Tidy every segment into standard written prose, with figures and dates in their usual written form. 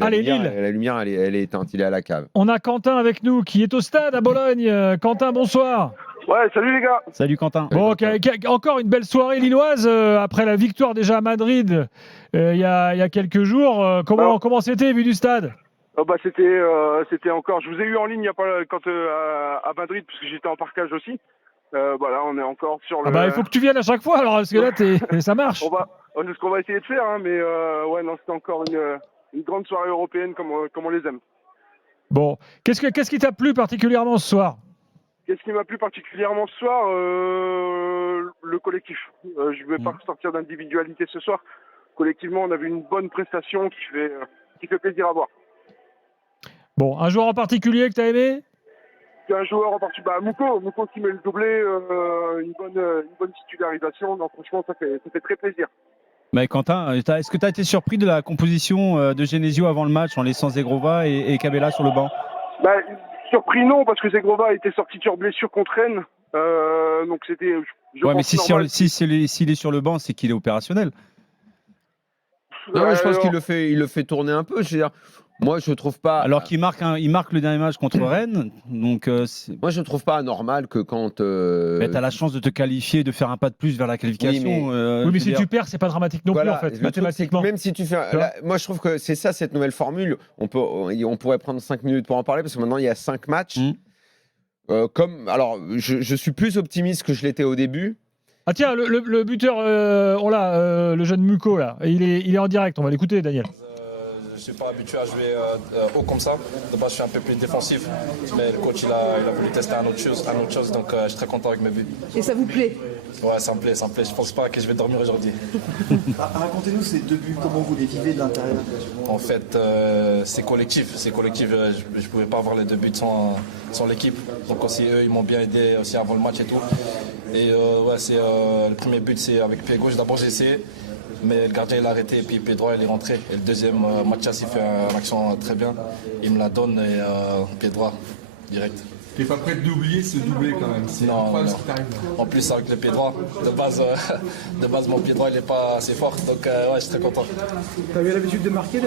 Allez, lumière, Lille. La lumière, elle est éteinte. Il est à la cave. On a Quentin avec nous qui est au stade à Bologne. Quentin, bonsoir. Ouais, salut les gars. Salut Quentin. Bon, encore une belle soirée lilloise après la victoire déjà à Madrid il y a quelques jours. Comment c'était vu du stade? C'était encore. Je vous ai eu en ligne il y a pas quand à Madrid parce que j'étais en parkage aussi. Voilà, on est encore sur le. Il faut que tu viennes à chaque fois alors parce que là ça marche. C'est ce qu'on va essayer de faire, hein, mais ouais, non, c'était encore une grande soirée européenne comme on les aime. Bon, qu'est-ce qui t'a plu particulièrement ce soir? Qu'est-ce qui m'a plu particulièrement ce soir? Le collectif. Je ne vais pas ressortir d'individualité ce soir. Collectivement, on a vu une bonne prestation qui fait plaisir à voir. Bon, un joueur en particulier que tu as aimé? Un joueur en particulier, Mouko qui met le doublé, une bonne titularisation. Non, franchement, ça fait très plaisir. Mais Quentin, est-ce que tu as été surpris de la composition de Genesio avant le match en laissant Zegrova et Cabella sur le banc? Surpris non, parce que Zegrova était sorti sur blessure contre Rennes. Donc c'était. Ouais, mais s'il est sur le banc, c'est qu'il est opérationnel. Non, je pense qu'il le fait tourner un peu. Je veux dire, moi, je trouve pas. Alors qu'il marque le dernier match contre Rennes. Donc, moi, je trouve pas anormal que quand. Tu as la chance de te qualifier, de faire un pas de plus vers la qualification. Oui, mais si tu perds, c'est pas dramatique non plus, en fait, mathématiquement. Même si tu fais. Moi, je trouve que c'est ça, cette nouvelle formule. On pourrait prendre 5 minutes pour en parler, parce que maintenant, il y a 5 matchs. Alors, je suis plus optimiste que je l'étais au début. Ah tiens, le buteur, le jeune Muko, là, il est en direct, on va l'écouter, Daniel. Je ne suis pas habitué à jouer haut comme ça. De base, je suis un peu plus défensif. Mais le coach, il a voulu tester un autre chose. Donc, je suis très content avec mes buts. Et ça vous plaît? Ouais, ça me plaît. Je ne pense pas que je vais dormir aujourd'hui. Racontez-nous ces 2 buts, comment vous les vivez de l'intérieur? En fait, c'est collectif. Je ne pouvais pas avoir les 2 buts sans l'équipe. Donc, aussi, eux, ils m'ont bien aidé aussi avant le match et tout. Et le premier but, c'est avec pied gauche. D'abord, j'ai essayé. Mais le gardien il a arrêté et puis pied droit il est rentré. Et le deuxième, Mathias il fait une action très bien. Il me la donne et pied droit direct. T'es pas prêt d'oublier ce doublé quand même? C'est incroyable ce qui t'arrive. En plus avec le pied droit, de base mon pied droit il est pas assez fort. Donc ouais, je suis très content. T'avais l'habitude de marquer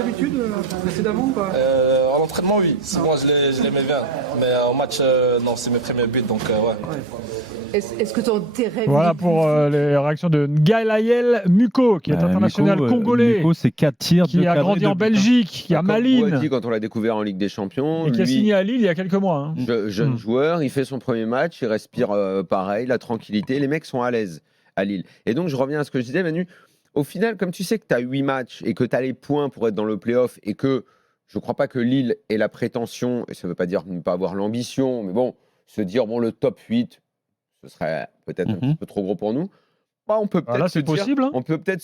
précédemment ou pas? À l'entraînement oui, souvent je l'aimais bien. Mais au match non, c'est mes premiers buts donc ouais. Est-ce que tes rêves... Voilà pour les réactions de Gaël Muko, qui est international congolais. Muko, c'est 4 tirs, qui a grandi en Belgique, qui a Malines. Quand on l'a découvert en Ligue des Champions. Et qui a signé à Lille il y a quelques mois. Jeune joueur, il fait son premier match, il respire pareil, la tranquillité. Les mecs sont à l'aise à Lille. Et donc, je reviens à ce que je disais, Manu. Au final, comme tu sais que tu as 8 matchs et que tu as les points pour être dans le play-off et que je ne crois pas que Lille ait la prétention, et ça ne veut pas dire ne pas avoir l'ambition, mais bon, se dire, le top 8, ce serait peut-être un petit peu trop gros pour nous. On peut peut-être se dire, on peut peut-être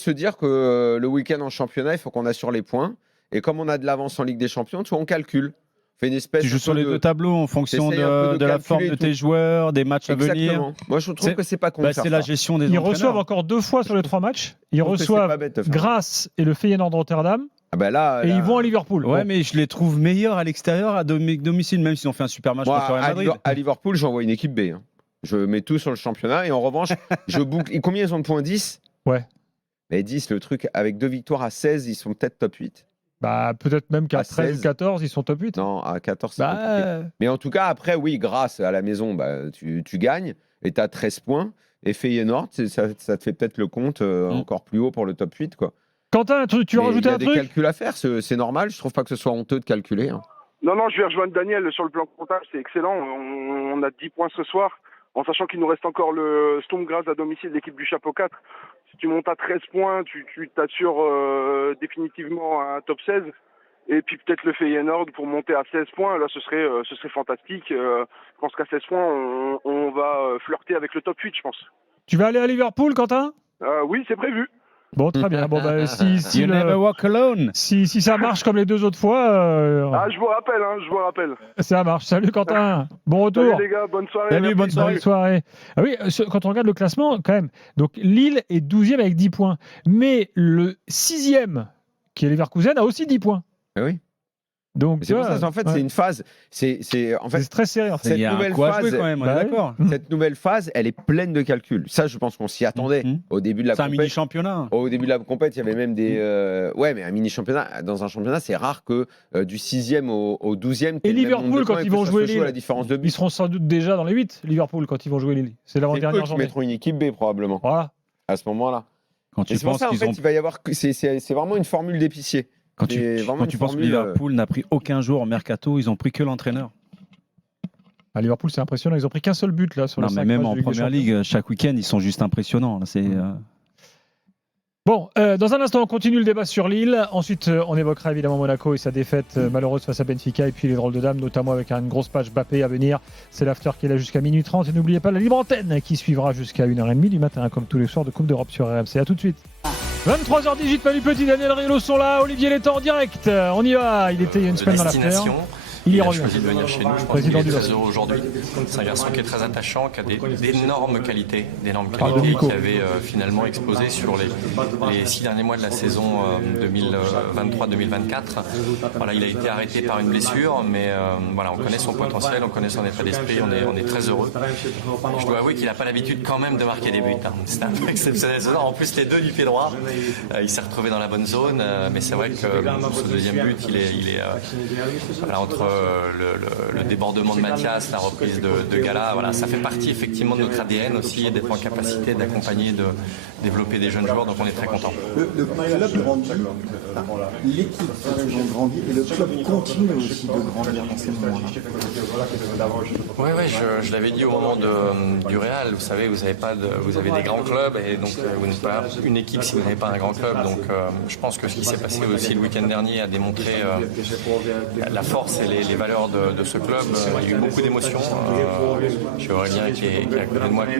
se dire que le week-end en championnat, il faut qu'on assure les points. Et comme on a de l'avance en Ligue des Champions, tu vois, on calcule. Fait une espèce tu joues sur les 2 tableaux en fonction de la forme de tes joueurs, des matchs à venir. Moi, je trouve que c'est pas con. C'est la gestion des entraîneurs. Ils reçoivent encore 2 fois sur les 3 matchs. Ils reçoivent Grasse et le Feyenoord de Rotterdam. Et ils vont à Liverpool. Ouais, mais je les trouve meilleurs à l'extérieur, à domicile, même s'ils ont fait un super match contre Real Madrid. À Liverpool, j'envoie une équipe B. Je mets tout sur le championnat et en revanche, je boucle. Combien ils ont de points? 10? Ouais. Mais 10, le truc, avec 2 victoires à 16, ils sont peut-être top 8. Peut-être même qu'à 13 ou 14, ils sont top 8. Non, à 14, c'est compliqué. Mais en tout cas, après, oui, grâce à la maison, tu gagnes et tu as 13 points. Et Feyenoord, ça te fait peut-être le compte encore plus haut pour le top 8, quoi. Quentin, tu veux rajouter un truc? Il y a des calculs à faire, c'est normal. Je trouve pas que ce soit honteux de calculer. Non, je vais rejoindre Daniel sur le plan comptable, c'est excellent. On a 10 points ce soir, en sachant qu'il nous reste encore le Sturm Graz à domicile de l'équipe du Chapeau 4. Si tu montes à 13 points, tu t'assures définitivement un top 16. Et puis peut-être le Feyenoord pour monter à 16 points. Là, ce serait fantastique. Je pense qu'à 16 points, on va flirter avec le top 8, je pense. Tu vas aller à Liverpool, Quentin? Oui, c'est prévu. Bon, très bien. You never walk alone. Si ça marche comme les 2 autres fois... je vous rappelle. Ça marche. Salut Quentin. Bon retour. Salut les gars, bonne soirée. Salut, bonne soirée. Ah oui, quand on regarde le classement, quand même. Donc Lille est 12e avec 10 points. Mais le 6e, qui est Leverkusen, a aussi 10 points. Oui. Donc, C'est pour ça, en fait, c'est une phase. En fait, c'est très serré. En fait. cette Il y a un nouvelle coup à phase, jouer quand même, on est d'accord. cette nouvelle phase, elle est pleine de calculs. Ça, je pense qu'on s'y attendait au début de la C'est un compète. mini-championnat. Au début de la compète, il y avait même des. Ouais, mais un mini-championnat, dans un championnat, c'est rare que du 6e au 12e. Et Liverpool, quand ils vont jouer Lille, la différence de but. ils seront sans doute déjà dans les 8, Liverpool, quand ils vont jouer Lille. C'est C'est eux l'avant-dernière qui journée. mettront une équipe B, probablement, Voilà. à ce moment-là. Quand tu Et c'est pour penses ça, en qu'ils fait, ont. il va y avoir. C'est vraiment une formule d'épicier. Quand c'est tu, vraiment quand une tu penses que formule, Liverpool n'a pris aucun jour en mercato, ils ont pris que l'entraîneur. À Liverpool, c'est impressionnant. Ils ont pris qu'un seul but là sur Non, les mais 5 même matchs en de Ligue des première Champions. ligue, chaque week-end, ils sont juste impressionnants. Là, Bon, dans un instant, on continue le débat sur Lille. Ensuite, on évoquera évidemment Monaco et sa défaite malheureuse face à Benfica. Et puis les drôles de dames, notamment avec une grosse page Mbappé à venir. C'est l'after qui est là jusqu'à minuit 30. Et n'oubliez pas la libre antenne qui suivra jusqu'à 1h30 du matin, comme tous les soirs de Coupe d'Europe sur RMC. À tout de suite. 23h18, Manu Petit, Daniel Riolo sont là. Olivier Létang en direct. On y va. Il était il y a une semaine dans l'after. Il y a revient. choisi de venir chez nous. Je pense qu'il est très heureux aujourd'hui. C'est un garçon qui est très attachant, qui a d'énormes qualités, qui avait finalement explosé sur les 6 derniers mois de la saison 2023-2024. Voilà, il a été arrêté par une blessure, mais voilà, on connaît son potentiel, on connaît son état d'esprit, on est très heureux. Je dois avouer qu'il n'a pas l'habitude quand même de marquer des buts. C'est un peu exceptionnel. En plus, les deux du pied droit, il s'est retrouvé dans la bonne zone, mais c'est vrai que ce deuxième but, il est voilà, entre le débordement de Mathias, la reprise de Gala, voilà, ça fait partie effectivement de notre ADN aussi, d'être en capacité d'accompagner, de développer des jeunes joueurs, donc on est très content. Le club grandit, l'équipe grandit et le club continue aussi de grandir dans ces moments-là. Oui, je l'avais dit au moment du Real, vous savez, vous avez des grands clubs et donc vous n'êtes pas une équipe si vous n'avez pas un grand club, donc je pense que ce qui s'est passé aussi le week-end dernier a démontré la force et les valeurs de ce club. Il y a eu beaucoup d'émotions. J'ai Aurélien qui est à côté de moi, qui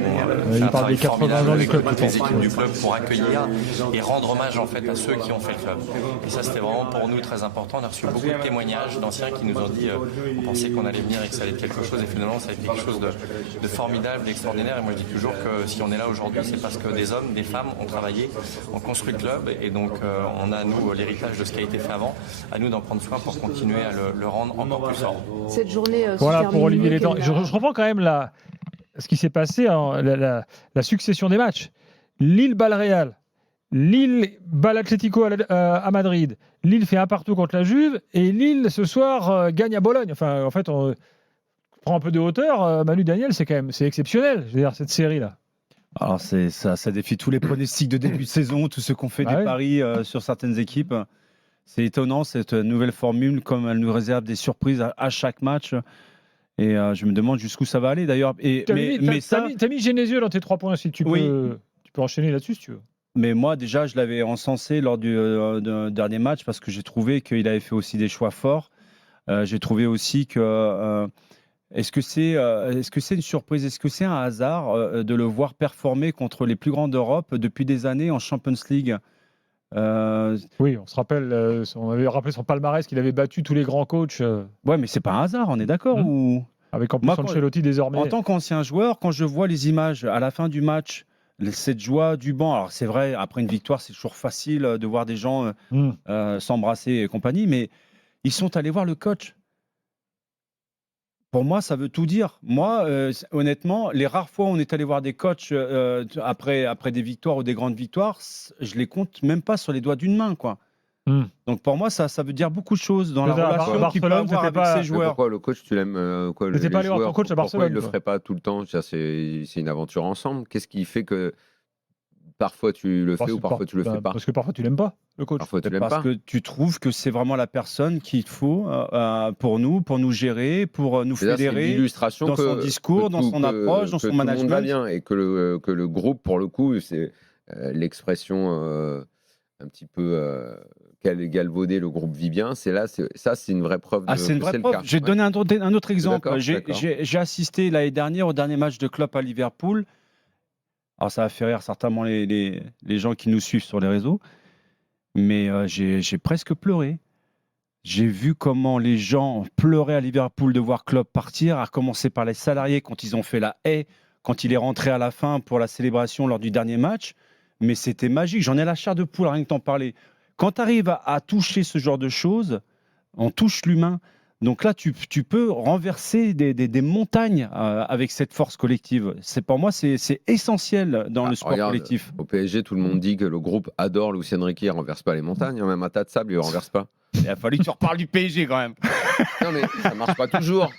fait un travail formidable avec toutes les équipes du club pour accueillir et rendre hommage en fait à ceux qui ont fait le club. Et ça, c'était vraiment pour nous très important. On a reçu beaucoup de témoignages d'anciens qui nous ont dit on pensait qu'on allait venir et que ça allait être quelque chose, et finalement ça a été quelque chose de formidable, d'extraordinaire. Et moi je dis toujours que si on est là aujourd'hui, c'est parce que des hommes, des femmes ont travaillé, ont construit le club, et donc on a nous l'héritage de ce qui a été fait avant, à nous d'en prendre soin pour continuer à le rendre encore plus fort. Cette journée voilà pour Olivier Létang. Je reprends quand même ce qui s'est passé, la succession des matchs. Lille bat le Real, Lille bat l'Atlético à Madrid, Lille fait un partout contre la Juve, et Lille ce soir gagne à Bologne. Enfin, en fait, on prend un peu de hauteur. Manu, Daniel, c'est exceptionnel. Je veux dire, cette série là. Alors ça défie tous les pronostics de début de saison, tous ceux qu'on fait des paris sur certaines équipes. C'est étonnant cette nouvelle formule, comme elle nous réserve des surprises à chaque match. Et je me demande jusqu'où ça va aller d'ailleurs. T'as mis Genesio dans tes 3 points, si tu peux enchaîner là-dessus si tu veux. Mais moi déjà je l'avais encensé lors du dernier match parce que j'ai trouvé qu'il avait fait aussi des choix forts. J'ai trouvé aussi que est-ce que c'est une surprise, est-ce que c'est un hasard de le voir performer contre les plus grands d'Europe depuis des années en Champions League? Oui, on se rappelle, on avait rappelé son palmarès qu'il avait battu tous les grands coachs. Ouais, mais c'est pas un hasard, on est d'accord ou... Avec en plus Ancelotti désormais. En tant qu'ancien joueur, quand je vois les images à la fin du match, cette joie du banc, alors c'est vrai, après une victoire, c'est toujours facile de voir des gens s'embrasser et compagnie, mais ils sont allés voir le coach. Pour moi, ça veut tout dire. Moi, honnêtement, les rares fois où on est allé voir des coachs après des victoires ou des grandes victoires, je les compte même pas sur les doigts d'une main, quoi. Donc pour moi, ça veut dire beaucoup de choses dans la relation qu'il peut avoir avec ses joueurs. Pourquoi le coach, tu l'aimes C'était pas aller voir ton coach à Barcelone. Pourquoi il le ferait pas tout le temps? C'est une aventure ensemble. Qu'est-ce qui fait que parfois tu le fais ou parfois tu le fais pas? Parce que parfois tu l'aimes pas, le coach. Parfois tu l'aimes pas. Parce que tu trouves que c'est vraiment la personne qu'il faut pour nous gérer, pour nous fédérer dans son discours, dans son approche, dans son management. Tout le monde va bien et que le groupe, pour le coup, c'est l'expression un petit peu galvaudée, le groupe vit bien. C'est une vraie preuve. C'est une vraie preuve. Je vais te donner un autre exemple. J'ai assisté l'année dernière au dernier match de Klopp à Liverpool. Alors ça va faire rire certainement les gens qui nous suivent sur les réseaux, mais j'ai presque pleuré. J'ai vu comment les gens pleuraient à Liverpool de voir Klopp partir, à commencer par les salariés quand ils ont fait la haie, quand il est rentré à la fin pour la célébration lors du dernier match. Mais c'était magique, j'en ai la chair de poule, rien que t'en parler. Quand tu arrives à toucher ce genre de choses, On touche l'humain. Donc là, tu peux renverser des montagnes avec cette force collective. Pour moi, c'est essentiel dans le sport collectif. Au PSG, tout le monde dit que le groupe adore Luis Enrique, il ne renverse pas les montagnes, même un tas de sable, il ne renverse pas. Il a fallu que tu reparles du PSG quand même. Non, mais ça ne marche pas toujours.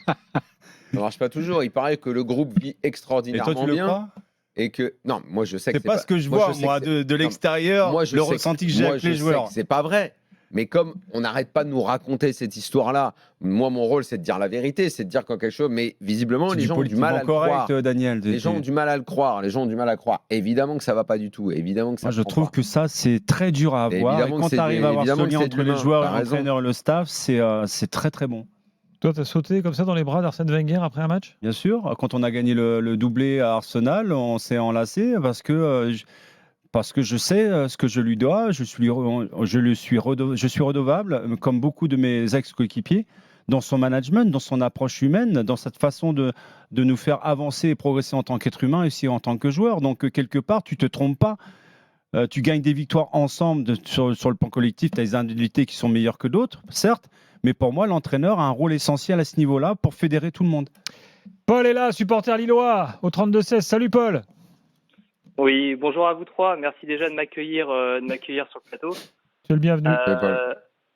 Ça marche pas toujours. Il paraît que le groupe vit extraordinairement et toi, tu bien. Le crois et que non, moi je sais que c'est pas ce que je vois moi de l'extérieur. Le ressenti que j'ai avec les joueurs. C'est pas vrai. Mais comme on n'arrête pas de nous raconter cette histoire-là, moi mon rôle c'est de dire la vérité, c'est de dire quelque chose. Mais visiblement les gens ont du mal à le croire. Daniel, les gens ont du mal à le croire. Les gens ont du mal à croire. Évidemment que ça va pas du tout. Évidemment que ça. Moi je trouve que ça c'est très dur à avoir. Et quand tu arrives à avoir ce lien entre les joueurs, l'entraîneur et le staff, c'est très très bon. Toi, tu as sauté comme ça dans les bras d'Arsène Wenger après un match ? Bien sûr. Quand on a gagné le doublé à Arsenal, on s'est enlacé parce que je sais ce que je lui dois. Je suis redevable, comme beaucoup de mes ex-coéquipiers, dans son management, dans son approche humaine, dans cette façon de nous faire avancer et progresser en tant qu'être humain et aussi en tant que joueur. Donc, quelque part, tu ne te trompes pas. Tu gagnes des victoires ensemble sur le plan collectif. Tu as des individualités qui sont meilleures que d'autres, certes. Mais pour moi, l'entraîneur a un rôle essentiel à ce niveau-là pour fédérer tout le monde. Paul est là, supporter lillois, au 32-16. Salut Paul. Oui, bonjour à vous trois. Merci déjà de m'accueillir sur le plateau. Tu es le bienvenu.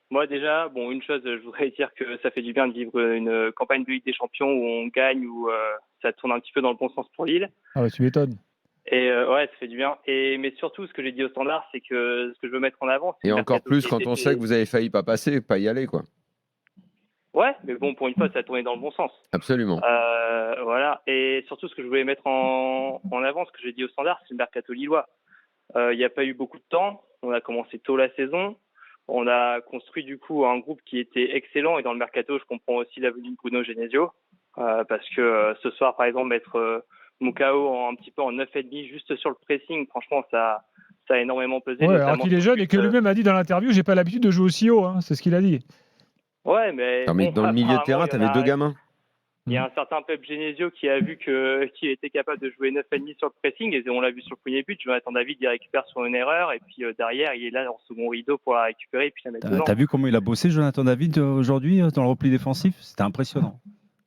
Moi déjà, une chose, je voudrais dire que ça fait du bien de vivre une campagne de Ligue des Champions où on gagne, où ça tourne un petit peu dans le bon sens pour Lille. Ah ouais, tu m'étonnes. Et ouais, ça fait du bien. Mais surtout, ce que j'ai dit au standard, c'est que ce que je veux mettre en avant, c'est et encore plus quand on sait que vous avez failli pas passer, pas y aller, quoi. Ouais, mais bon, pour une fois, ça a tourné dans le bon sens. Absolument. Voilà. Et surtout, ce que je voulais mettre en avant, ce que j'ai dit au standard, c'est le mercato lillois. Il n'y a pas eu beaucoup de temps. On a commencé tôt la saison. On a construit du coup un groupe qui était excellent. Et dans le mercato, je comprends aussi la venue de Bruno Genesio. Parce que ce soir, par exemple, mettre Moukao un petit peu en 9,5 juste sur le pressing, franchement, ça a énormément pesé. Ouais, alors qu'il est jeune et que lui-même a dit dans l'interview, j'ai pas l'habitude de jouer aussi haut. C'est ce qu'il a dit. Ouais, mais dans le milieu de terrain, tu avais deux gamins. Il y a un certain Pep Genesio qui a vu qu'il était capable de jouer 9,5 sur le pressing, et on l'a vu sur le premier but. Jonathan David, il récupère sur une erreur, et puis derrière, il est là en second rideau pour la récupérer et puis la mettre dedans. T'as vu comment il a bossé, Jonathan David, aujourd'hui, dans le repli défensif ? C'était impressionnant.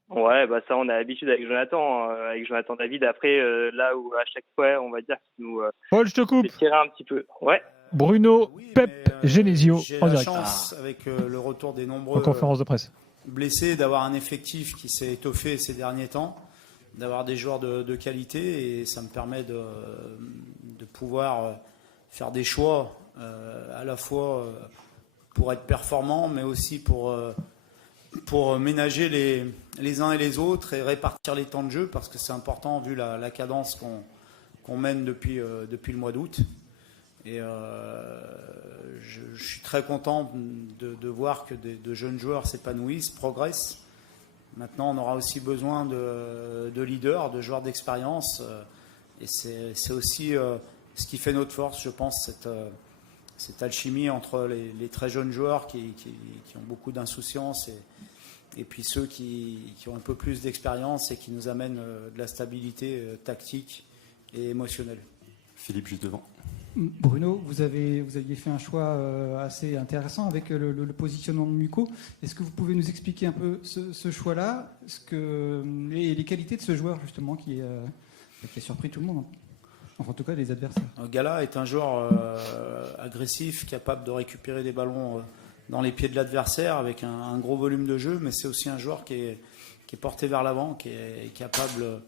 Ouais, ça, on a l'habitude avec Jonathan David. Après, là où à chaque fois, on va dire qu'il nous Paul, je te coupe. Tirer un petit peu. Ouais. Bruno, Pep, Genesio, en direct. J'ai la chance, avec le retour des nombreux en conférence de presse. Blessés, d'avoir un effectif qui s'est étoffé ces derniers temps, d'avoir des joueurs de qualité, et ça me permet de pouvoir faire des choix à la fois pour être performant, mais aussi pour ménager les uns et les autres et répartir les temps de jeu, parce que c'est important vu la cadence qu'on mène depuis le mois d'août. Et je suis très content de voir que de jeunes joueurs s'épanouissent, progressent. Maintenant, on aura aussi besoin de leaders, de joueurs d'expérience. Et c'est aussi ce qui fait notre force, je pense, cette alchimie entre les très jeunes joueurs qui ont beaucoup d'insouciance et puis ceux qui ont un peu plus d'expérience et qui nous amènent de la stabilité tactique et émotionnelle. Philippe, juste devant. Bruno, vous aviez fait un choix assez intéressant avec le positionnement de Muko. Est-ce que vous pouvez nous expliquer un peu ce choix-là et les qualités de ce joueur justement qui a surpris tout le monde, en tout cas les adversaires? Gala est un joueur agressif, capable de récupérer des ballons dans les pieds de l'adversaire avec un gros volume de jeu, mais c'est aussi un joueur qui est porté vers l'avant, qui est capable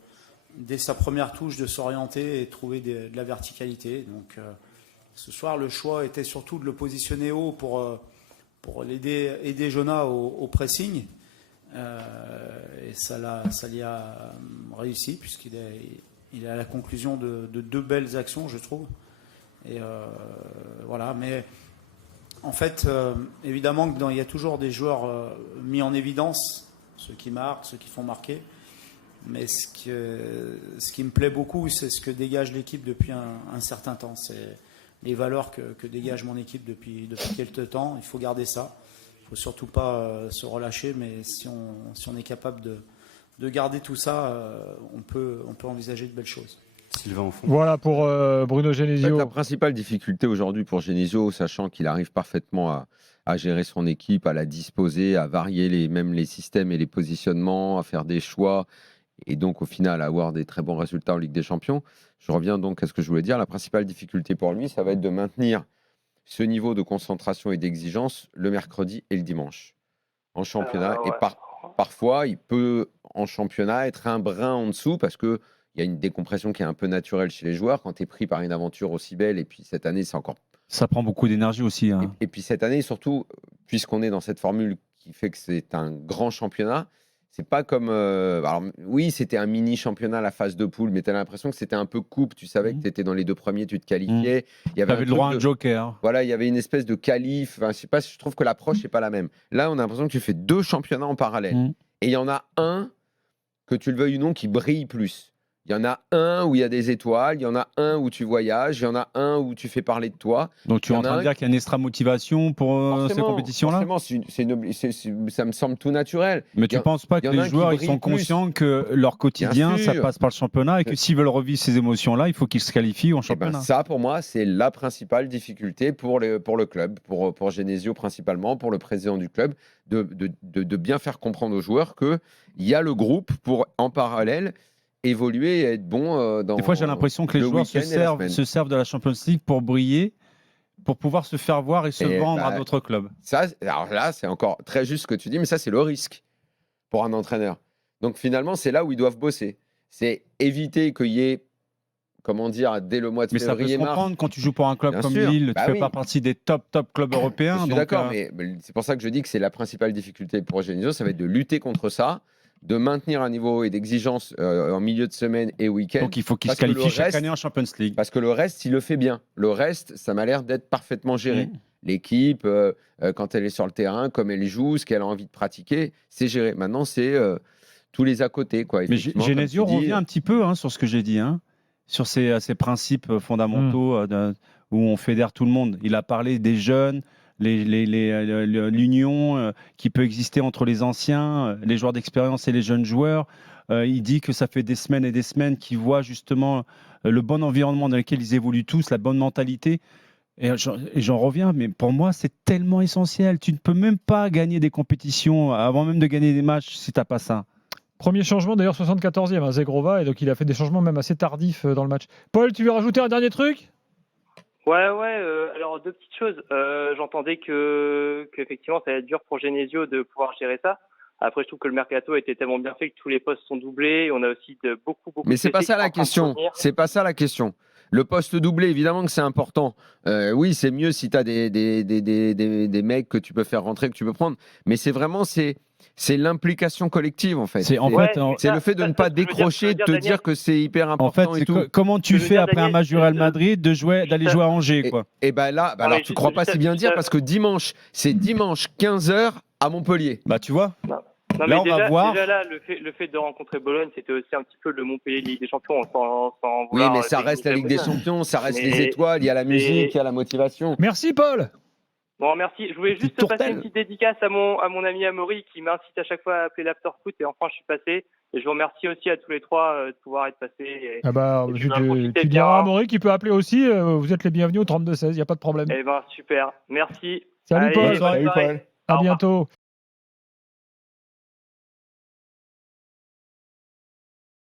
dès sa première touche de s'orienter et trouver de la verticalité. Donc ce soir, le choix était surtout de le positionner haut pour aider Jonah au pressing. Et ça l'y a réussi, puisqu'il est à la conclusion de deux belles actions, je trouve. Et voilà, mais en fait, évidemment qu'il y a toujours des joueurs mis en évidence, ceux qui marquent, ceux qui font marquer. Mais ce qui me plaît beaucoup, c'est ce que dégage l'équipe depuis un certain temps. C'est les valeurs que dégage mon équipe depuis quelques temps. Il faut garder ça. Il ne faut surtout pas se relâcher. Mais si on est capable de garder tout ça, on peut envisager de belles choses. Sylvain, au fond. Voilà pour Bruno Genesio. La principale difficulté aujourd'hui pour Genesio, sachant qu'il arrive parfaitement à gérer son équipe, à la disposer, à varier même les systèmes et les positionnements, à faire des choix et donc au final à avoir des très bons résultats en Ligue des Champions. Je reviens donc à ce que je voulais dire. La principale difficulté pour lui, ça va être de maintenir ce niveau de concentration et d'exigence le mercredi et le dimanche en championnat. Et parfois, il peut en championnat être un brin en dessous parce qu'il y a une décompression qui est un peu naturelle chez les joueurs quand tu es pris par une aventure aussi belle. Et puis cette année, c'est encore... Ça prend beaucoup d'énergie aussi. Hein. Et puis cette année, surtout, puisqu'on est dans cette formule qui fait que c'est un grand championnat, c'est pas comme... alors, oui, c'était un mini championnat, la phase de poule, mais tu as l'impression que c'était un peu coupe. Tu savais que tu étais dans les 2 premiers, tu te qualifiais. Tu avais le droit à un joker. Voilà, il y avait une espèce de qualif. Enfin, je sais pas, je trouve que l'approche n'est pas la même. Là, on a l'impression que tu fais 2 championnats en parallèle. Et il y en a un, que tu le veuilles ou non, qui brille plus. Il y en a un où il y a des étoiles, il y en a un où tu voyages, il y en a un où tu fais parler de toi. Donc tu es en train de dire qu'il y a une extra motivation pour ces compétitions-là ? Forcément, ça me semble tout naturel. Mais tu ne penses pas que les joueurs ils sont conscients que leur quotidien, ça passe par le championnat et que s'ils veulent revivre ces émotions-là, il faut qu'ils se qualifient en championnat. Ça, pour moi, c'est la principale difficulté pour le club, pour Genesio principalement, pour le président du club, de bien faire comprendre aux joueurs qu'il y a le groupe pour, en parallèle, évoluer et être bon dans. Des fois, j'ai l'impression que les joueurs se servent de la Champions League pour briller, pour pouvoir se faire voir et se vendre à d'autres clubs. Alors là, c'est encore très juste ce que tu dis, mais ça, c'est le risque pour un entraîneur. Donc finalement, c'est là où ils doivent bosser. C'est éviter qu'il y ait, comment dire, dès le mois de février. Mais ça peut se comprendre quand tu joues pour un club comme Lille, tu ne fais pas partie des top clubs européens. Je suis d'accord, mais c'est pour ça que je dis que c'est la principale difficulté pour Genesio, ça va être de lutter contre ça, de maintenir un niveau et d'exigence en milieu de semaine et week-end. Donc il faut qu'il se qualifie chaque année en Champions League. Parce que le reste, il le fait bien. Le reste, ça m'a l'air d'être parfaitement géré. L'équipe, quand elle est sur le terrain, comme elle joue, ce qu'elle a envie de pratiquer, c'est géré. Maintenant, c'est tous les à côté. Quoi. Mais Genesio revient un petit peu sur ce que j'ai dit, sur ces principes fondamentaux où on fédère tout le monde. Il a parlé des jeunes, l'union qui peut exister entre les anciens, les joueurs d'expérience et les jeunes joueurs. Il dit que ça fait des semaines et des semaines qu'ils voient justement le bon environnement dans lequel ils évoluent tous, la bonne mentalité. Et j'en reviens, mais pour moi, c'est tellement essentiel. Tu ne peux même pas gagner des compétitions avant même de gagner des matchs si tu n'as pas ça. Premier changement, d'ailleurs, 74e, Zegrova, et donc il a fait des changements même assez tardifs dans le match. Paul, tu veux rajouter un dernier truc ? Ouais, alors 2 petites choses. J'entendais qu'effectivement, ça va être dur pour Genesio de pouvoir gérer ça. Après, je trouve que le mercato a été tellement bien fait que tous les postes sont doublés. On a aussi beaucoup. Mais c'est pas ça la question. C'est pas ça la question. Le poste doublé, évidemment que c'est important. Oui, c'est mieux si tu as des mecs que tu peux faire rentrer, que tu peux prendre. Mais c'est vraiment c'est l'implication collective en fait. C'est le fait de ne pas décrocher, de te dire que c'est hyper important. En fait, comment tu fais après un match du Real Madrid d'aller jouer à Angers, quoi. Et ben là, alors tu crois pas si bien dire parce que c'est dimanche 15h à Montpellier. Bah tu vois. Non, là, on va voir. Déjà là, le fait de rencontrer Bologne, c'était aussi un petit peu le Montpellier Ligue des Champions. Oui, mais ça reste la Ligue des Champions, ça reste les étoiles, il y a la musique, il y a la motivation. Merci Paul. Bon, merci. Je voulais juste passer une petite dédicace à mon ami Amaury qui m'incite à chaque fois à appeler l'After Foot et enfin je suis passé. Et je vous remercie aussi à tous les trois de pouvoir être passés. Tu diras à Amaury qui peut appeler aussi. Vous êtes les bienvenus au 32-16, il n'y a pas de problème. Eh ben super. Merci. Salut Paul. Salut Paul. À bientôt.